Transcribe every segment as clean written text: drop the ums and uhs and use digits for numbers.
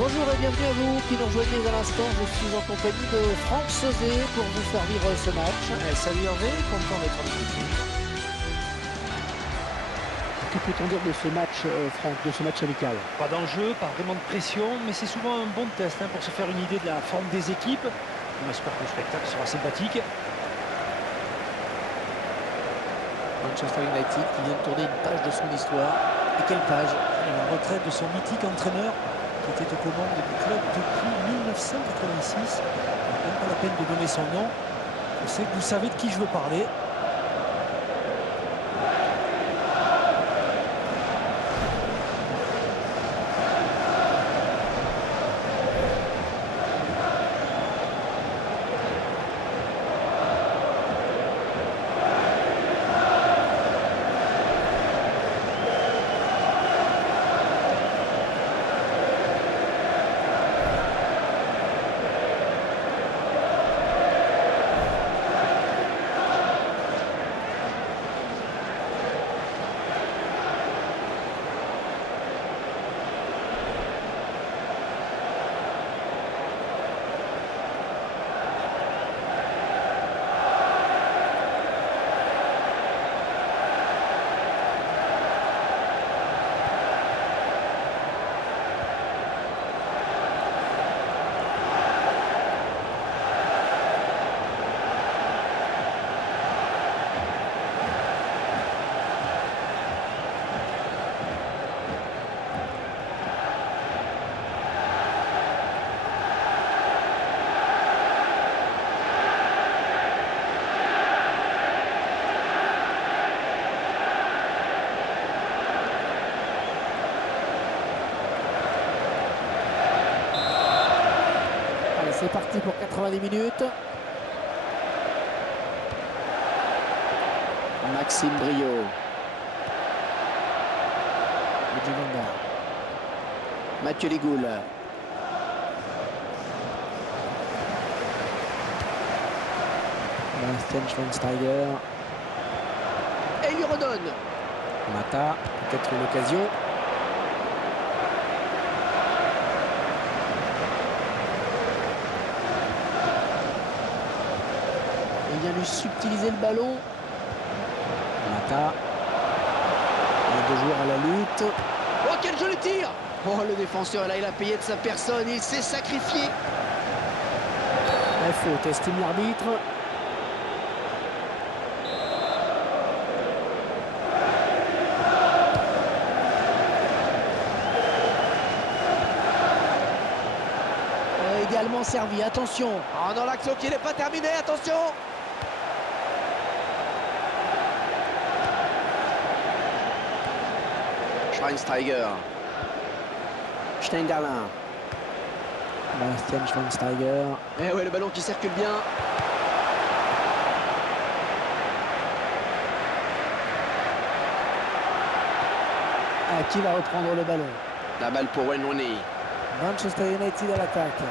Bonjour et bienvenue à vous qui nous rejoignez à l'instant. Je suis en compagnie de Franck Sauzet pour vous faire vivre ce match. Salut Hervé, content d'être avec vous. Que peut-on dire de ce match, Franck, de ce match amical? Pas d'enjeu, pas vraiment de pression, mais c'est souvent un bon test pour se faire une idée de la forme des équipes. On espère que le spectacle sera sympathique. Manchester United qui vient de tourner une page de son histoire. Et quelle page? La retraite de son mythique entraîneur qui était aux commandes du club depuis 1986. Même pas la peine de donner son nom. Je sais que vous savez de qui je veux parler. C'est parti pour 90 minutes. Maxime Brio. Djiganda. Mathieu Ligoul. Bastian Schweinsteiger. Et il lui redonne. Mata, peut-être une occasion. Il vient lui subtiliser le ballon. Mata. Les deux joueurs à la lutte. Oh, quel joli tir! Oh, le défenseur, là, il a payé de sa personne. Il s'est sacrifié. La faute, estime l'arbitre. Également servi, attention. Oh, dans l'action qui n'est pas terminée, attention. Schweinsteiger. Steinderlin. Bastian Schweinsteiger. Et ouais, le ballon qui circule bien. Ah, qui va reprendre le ballon? La balle pour Wayne Rooney. Manchester United à l'attaque.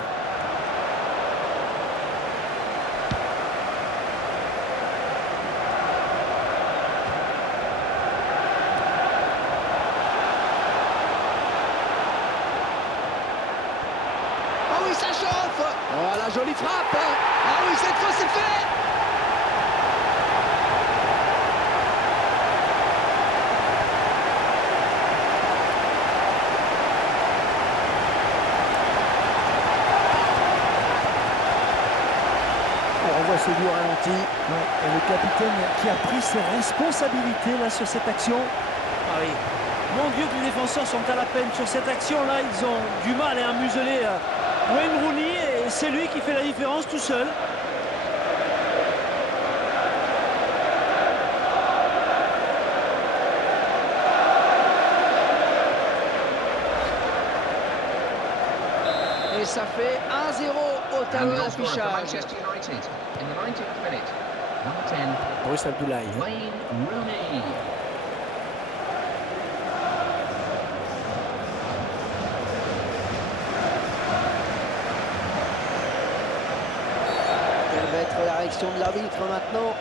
Oh oui, ça chauffe! Oh, la jolie frappe! Ah oui, cette fois c'est fait! On revoit ce but au ralenti. Ouais, et le capitaine qui a pris ses responsabilités là sur cette action. Ah oui. Mon Dieu, que les défenseurs sont à la peine sur cette action-là. Ils ont du mal à museler Wayne Rooney et c'est lui qui fait la différence tout seul. Et ça fait 1-0 au tableau d'affichage. Manchester United in the 90th minute. Number 10, Bruce Abdoulaye. Wayne Rooney. Quelle va être la réaction de l'arbitre maintenant?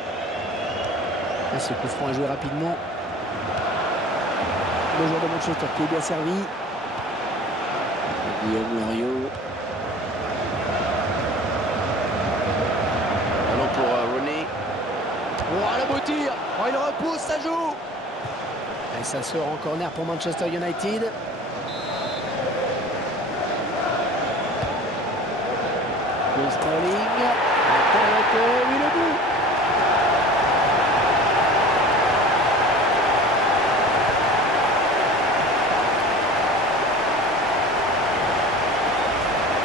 Et ce coup franc à jouer rapidement. Le joueur de Manchester qui est bien servi. Guillaume Loriot. Oh, il repousse, ça joue. Et ça sort en corner pour Manchester United. Sterling. Oui, le but.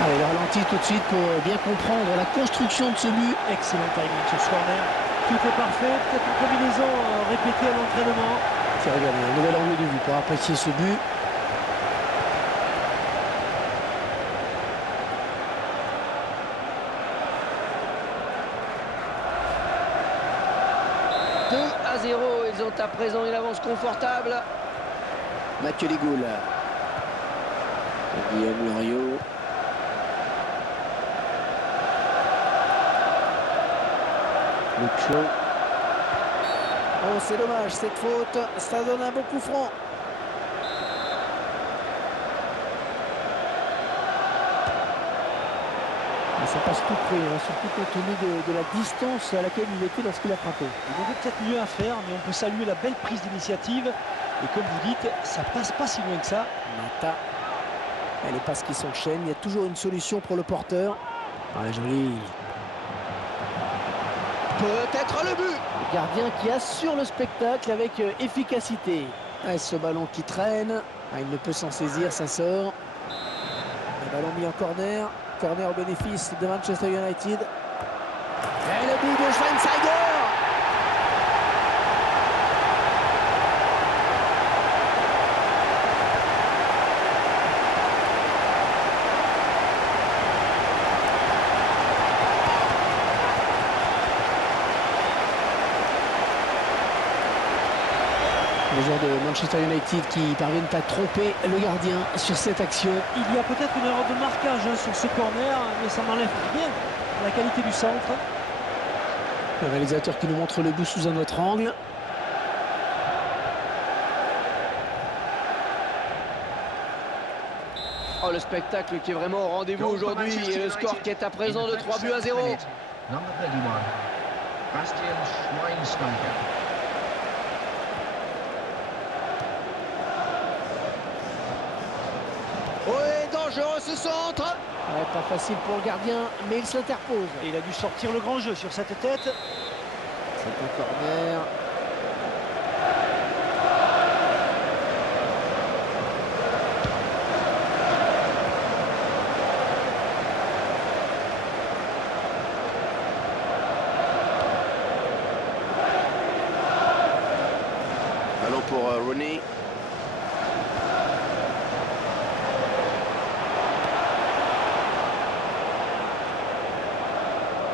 Allez, le ralenti tout de suite pour bien comprendre la construction de ce but. Excellent timing sur ce corner. Tout est parfait. Peut-être une combinaison répétée à l'entraînement. Puis regardez, un nouvel angle de vue pour apprécier ce but. « 2-0, ils ont à présent une avance confortable. Mathieu Ligoul. Guillaume Loriot. Lucho. Oh, c'est dommage, cette faute, ça donne un bon coup franc. Mais ça passe tout près, hein, surtout compte tenu de la distance à laquelle il était lorsqu'il a frappé. Il y aurait peut-être mieux à faire, mais on peut saluer la belle prise d'initiative. Et comme vous dites, ça passe pas si loin que ça. Mata. Et les passes qui s'enchaînent, il y a toujours une solution pour le porteur. Ah, joli. Peut-être le but. Le gardien qui assure le spectacle avec efficacité. Et ce ballon qui traîne. Ah, il ne peut s'en saisir, ça sort. Le ballon mis en corner. Corner au bénéfice de Manchester United. Et le but de Schweinsteiger. Les joueurs de Manchester United qui parviennent à tromper le gardien sur cette action. Il y a peut-être une erreur de marquage sur ce corner, mais ça n'enlève rien à la qualité du centre. Le réalisateur qui nous montre le but sous un autre angle. Oh, le spectacle qui est vraiment au rendez-vous aujourd'hui et le score qui est à présent de 3-0. Number 31, Bastian Schweinsteiger. Oui, dangereux ce centre. Ouais, pas facile pour le gardien, mais il s'interpose. Et il a dû sortir le grand jeu sur cette tête. C'est un corner. Ballon pour Rooney.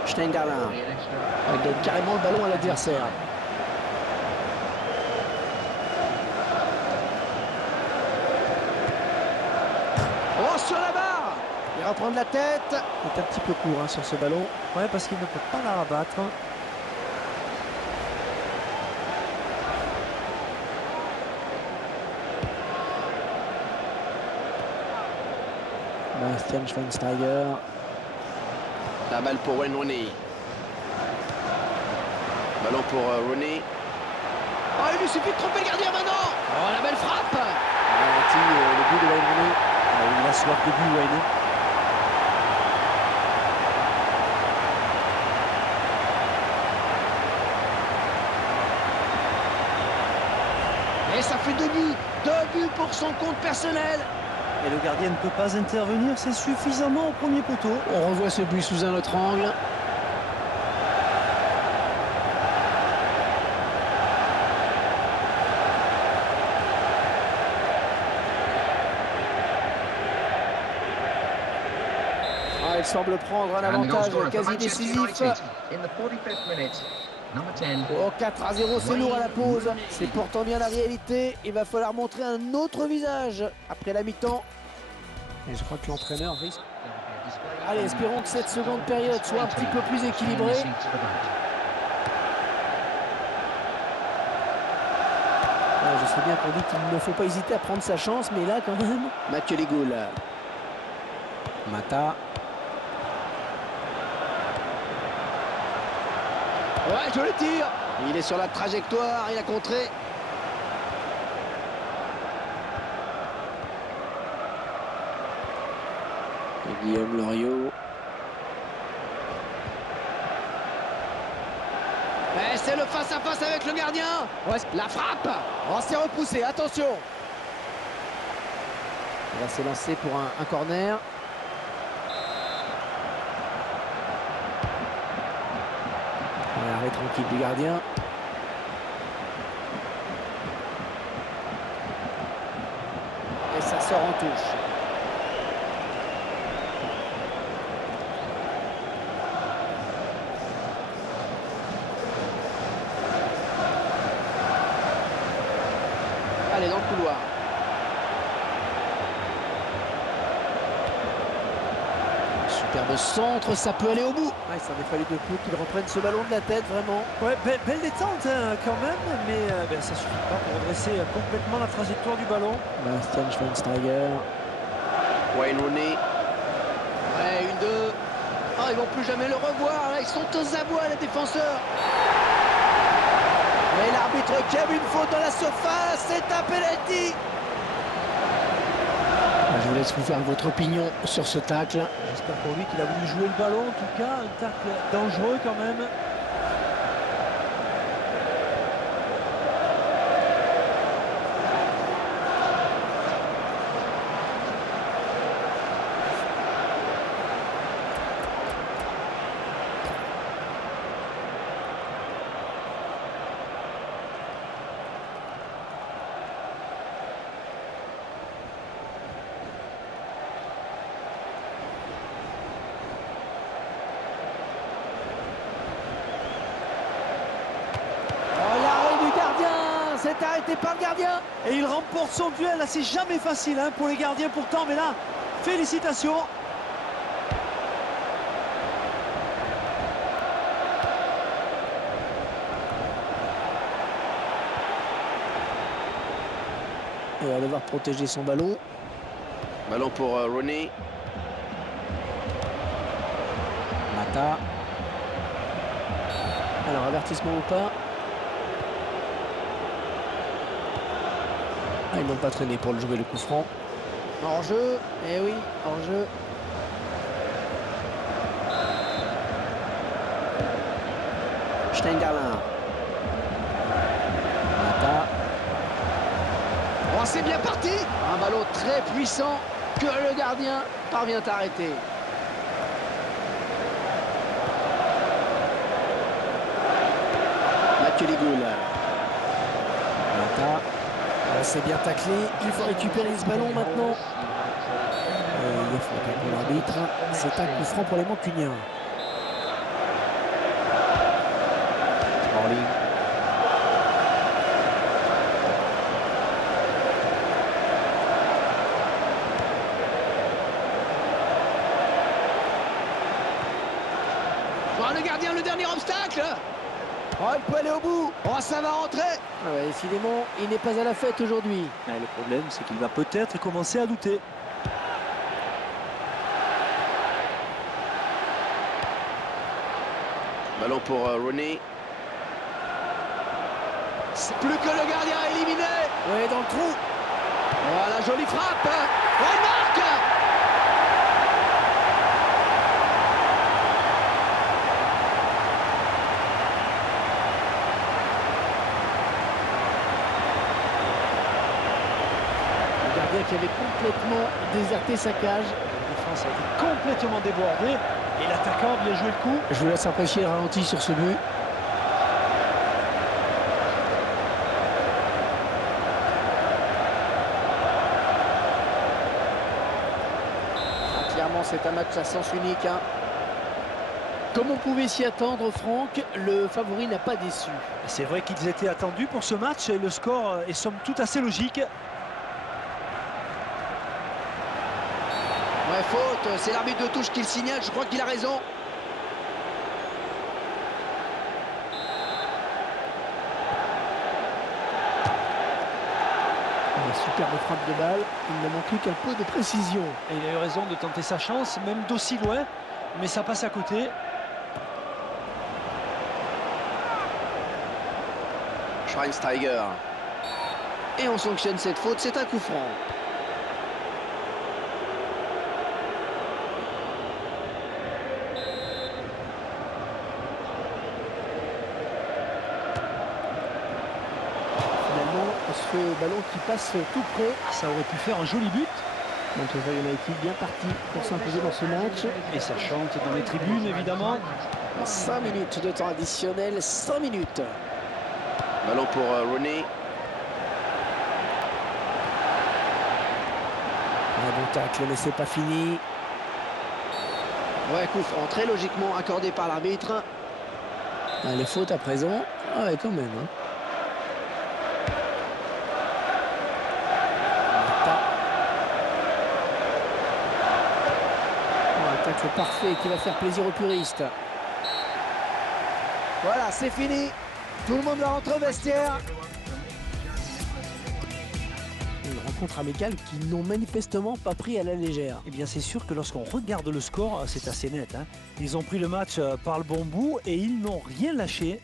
Schneiderlin. Il donne carrément le ballon à l'adversaire. Oh, sur la barre. Il va prendre la tête. Il est un petit peu court sur ce ballon. Ouais, parce qu'il ne peut pas la rabattre. Bastian Schweinsteiger. La balle pour Wayne Rooney. Ballon pour Rooney. Oh, il lui suffit de tromper le gardien maintenant. Oh, la belle frappe. Le but de Wayne Rooney. Il a soif de but, Wayne. Et ça fait 2 buts. 2 buts pour son compte personnel. Et le gardien ne peut pas intervenir, c'est suffisamment au premier poteau. On revoit ce but sous un autre angle. Ah, il semble prendre un avantage quasi décisif. Oh, 4-0, c'est lourd à la pause. C'est pourtant bien la réalité. Il va falloir montrer un autre visage après la mi-temps. Et je crois que l'entraîneur risque. Allez, espérons que cette seconde période soit un petit peu plus équilibrée. Je sais bien qu'on dit qu'il ne faut pas hésiter à prendre sa chance, mais là quand même. Mathieu Ligoul. Mata. Ouais, je le tire. Il est sur la trajectoire, il a contré. Et Guillaume Loriot. Et c'est le face-à-face avec le gardien. Ouais, la frappe. Oh, c'est repoussé, attention. Il va s'élancer pour un corner. Arrêt tranquille du gardien. Et ça sort en touche. Allez, dans le couloir. Superbe centre, ça peut aller au bout. Ouais, ça avait fallu 2 coups qu'il reprenne ce ballon de la tête, vraiment. Ouais, belle détente hein, quand même, mais ça suffit pas pour redresser complètement la trajectoire du ballon. Bastian Schweinsteiger. Wayne Rooney. Ouais, 1-2. Oh, ils vont plus jamais le revoir. Là, ils sont aux abois, les défenseurs. Et l'arbitre qui a vu une faute dans la surface. C'est un penalty. Je vous laisse vous faire votre opinion sur ce tacle. J'espère pour lui qu'il a voulu jouer le ballon, en tout cas, un tacle dangereux quand même. C'est arrêté par le gardien. Et il remporte son duel. Là, c'est jamais facile hein, pour les gardiens pourtant. Mais là, félicitations. Et on va devoir protéger son ballon. Ballon pour Rooney. Mata. Alors, avertissement ou pas? Ah, ils n'ont pas traîné pour le jouer, le coup franc. Hors-jeu, eh oui, hors-jeu. Steingarlin. Mata. Oh, c'est bien parti. Un ballon très puissant que le gardien parvient à arrêter. Mathieu Ligoul. Mata. C'est bien taclé, il faut récupérer ce ballon maintenant. Il faut pour l'arbitre. C'est un coup franc pour les Mancuniens. Smalling. Oh, le gardien, le dernier obstacle. Oh, il peut aller au bout. Oh, ça va rentrer. Ah ouais, décidément, il n'est pas à la fête aujourd'hui. Le problème, c'est qu'il va peut-être commencer à douter. Ballon pour Rooney. C'est plus que le gardien éliminé. Oui, dans le trou. Voilà, jolie frappe. Oh, il marque. Qui avait complètement déserté sa cage. La défense a été complètement débordée et l'attaquant a bien joué le coup. Je vous laisse apprécier le ralenti sur ce but. Ah, clairement, c'est un match à sens unique. Hein. Comme on pouvait s'y attendre, Franck, le favori n'a pas déçu. C'est vrai qu'ils étaient attendus pour ce match et le score est somme toute assez logique. Ouais, faute, c'est l'arbitre de touche qui le signale, je crois qu'il a raison. Une superbe frappe de balle, il n'a manqué qu'un peu de précision. Et il a eu raison de tenter sa chance, même d'aussi loin, mais ça passe à côté. Schweinsteiger. Et on sanctionne cette faute, c'est un coup franc. Finalement, ce ballon qui passe tout près. Ça aurait pu faire un joli but. Manchester United bien parti pour s'imposer dans ce match. Et ça chante dans les tribunes, évidemment. 5 minutes de temps additionnel, 5 minutes. Ballon pour Rooney. Un bon tacle, mais c'est pas fini. Ouais, coup franc, très logiquement accordé par l'arbitre. Ah, les fautes à présent. Ah ouais, quand même. Hein. Un tacle parfait qui va faire plaisir aux puristes. Voilà, c'est fini. Tout le monde va rentrer au vestiaire. Une rencontre amicale qu'ils n'ont manifestement pas pris à la légère. Eh bien, c'est sûr que lorsqu'on regarde le score, c'est assez net. Hein. Ils ont pris le match par le bon bout et ils n'ont rien lâché.